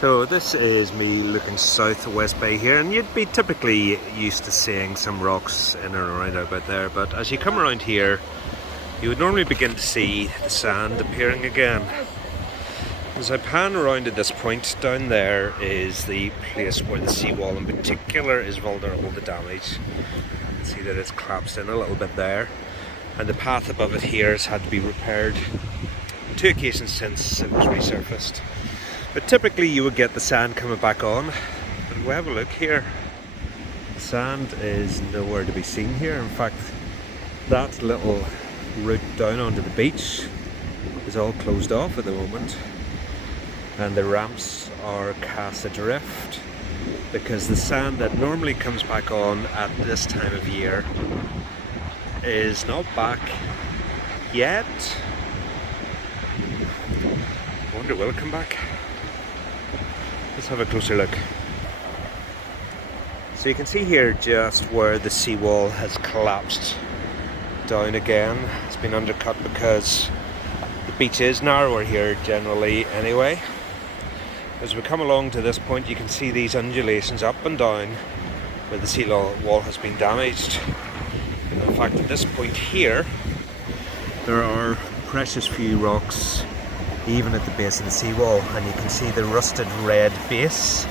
So this is me looking south of West Bay here, and you'd be typically used to seeing some rocks in and around about there, but as you come around here you would normally begin to see the sand appearing again. As I pan around at this point, down there is the place where the seawall in particular is vulnerable to damage. You can see that it's collapsed in a little bit there, and the path above it here has had to be repaired on 2 occasions since it was resurfaced. But typically you would get the sand coming back on, but we'll have a look here. The sand is nowhere to be seen here. In fact, that little route down onto the beach is all closed off at the moment, and the ramps are cast adrift because the sand that normally comes back on at this time of year is not back yet. I wonder, will it come back? Let's have a closer look. So you can see here just where the seawall has collapsed down again. It's been undercut because the beach is narrower here generally anyway. As we come along to this point, you can see these undulations up and down where the seawall has been damaged. In fact, at this point here there are precious few rocks even at the base of the seawall, and you can see the rusted red base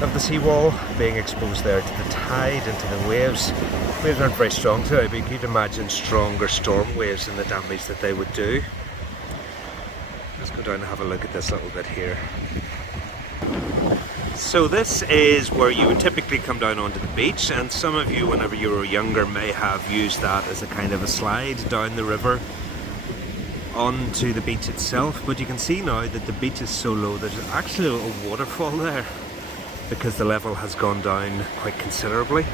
of the seawall being exposed there to the tide and to the waves. Waves aren't very strong today, but you could imagine stronger storm waves and the damage that they would do. Let's go down and have a look at this little bit here. So this is where you would typically come down onto the beach, and some of you, whenever you were younger, may have used that as a kind of a slide down the river onto the beach itself. But you can see now that the beach is so low that there's actually a little waterfall there because the level has gone down quite considerably,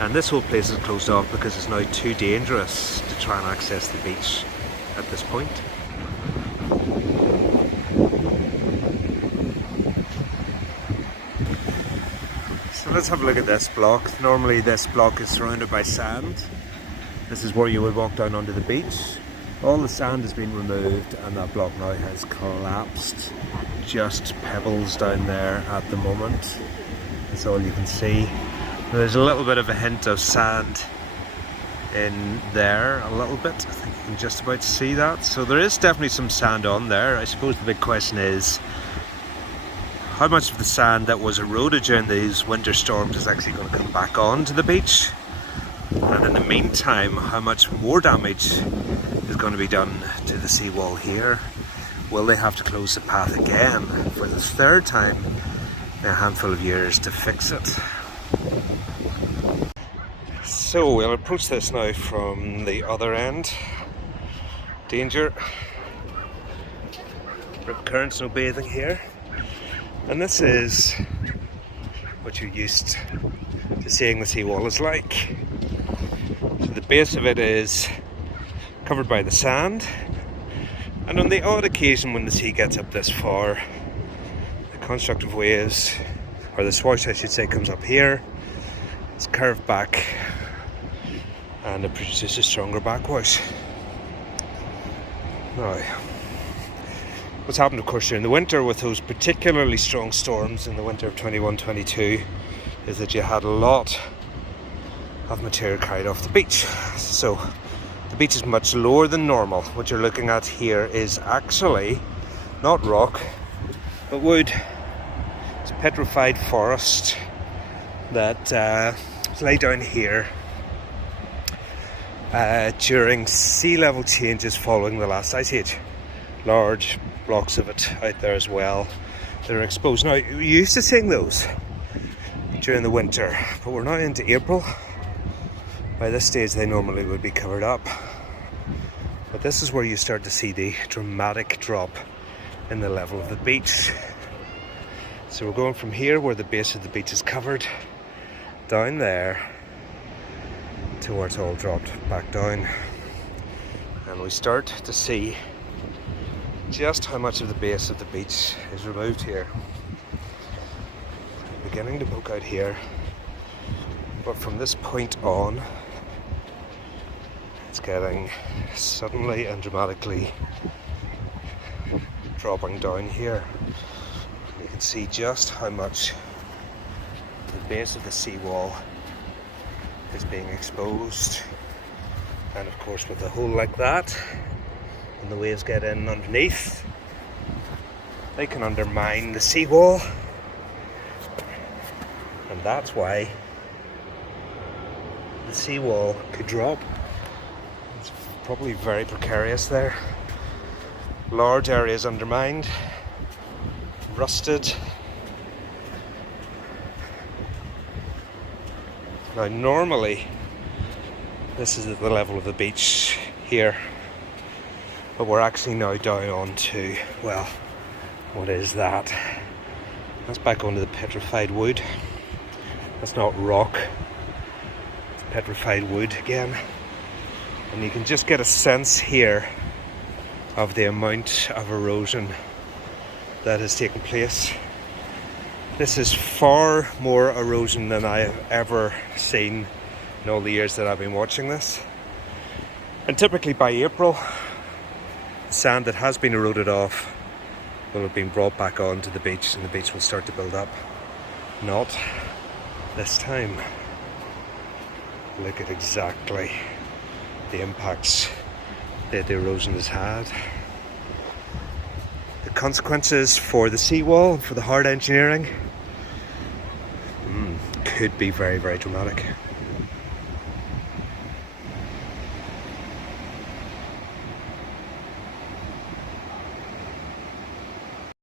and this whole place is closed off because it's now too dangerous to try and access the beach at this point. So let's have a look at this block. Normally this block is surrounded by sand. This is where you would walk down onto the beach. All the sand has been removed and that block now has collapsed. Just pebbles down there at the moment. That's all you can see. There's a little bit of a hint of sand in there, a little bit. I think you can just about see that. So there is definitely some sand on there. I suppose the big question is how much of the sand that was eroded during these winter storms is actually going to come back onto the beach? And in the meantime, how much more damage is going to be done to the seawall here? Will they have to close the path again for the 3rd time in a handful of years to fix it? So we'll approach this now from the other end. Danger. Rip currents, no bathing here. And this is what you're used to seeing the seawall is like. So the base of it is covered by the sand, and on the odd occasion when the sea gets up this far, the constructive waves, or the swash I should say, comes up here. It's curved back and it produces a stronger backwash. Now, what's happened of course during the winter with those particularly strong storms in the winter of 21-22 is that you had a lot of material carried off the beach. So the beach is much lower than normal. What you're looking at here is actually not rock but wood. It's a petrified forest that lay down here during sea level changes following the last ice age. Large blocks of it out there as well that are exposed. Now, we used to seeing those during the winter, but we're now into April. By this stage they normally would be covered up, but this is where you start to see the dramatic drop in the level of the beach. So we're going from here where the base of the beach is covered down there to where it's all dropped back down, and we start to see just how much of the base of the beach is removed here. Beginning to poke out here, but from this point on it's getting suddenly and dramatically dropping down here. You can see just how much the base of the seawall is being exposed. And of course, with a hole like that, when the waves get in underneath, they can undermine the seawall. And that's why the seawall could drop. It's probably very precarious there. Large areas undermined, rusted. Now normally this is at the level of the beach here, but we're actually now down onto, well, what is that? That's back onto the petrified wood. That's not rock, it's petrified wood again. And you can just get a sense here of the amount of erosion that has taken place. This is far more erosion than I have ever seen in all the years that I've been watching this. And typically by April, the sand that has been eroded off will have been brought back onto the beach, and the beach will start to build up. Not this time. Look at exactly the impacts that the erosion has had. The consequences for the seawall and for the hard engineering could be very, very dramatic.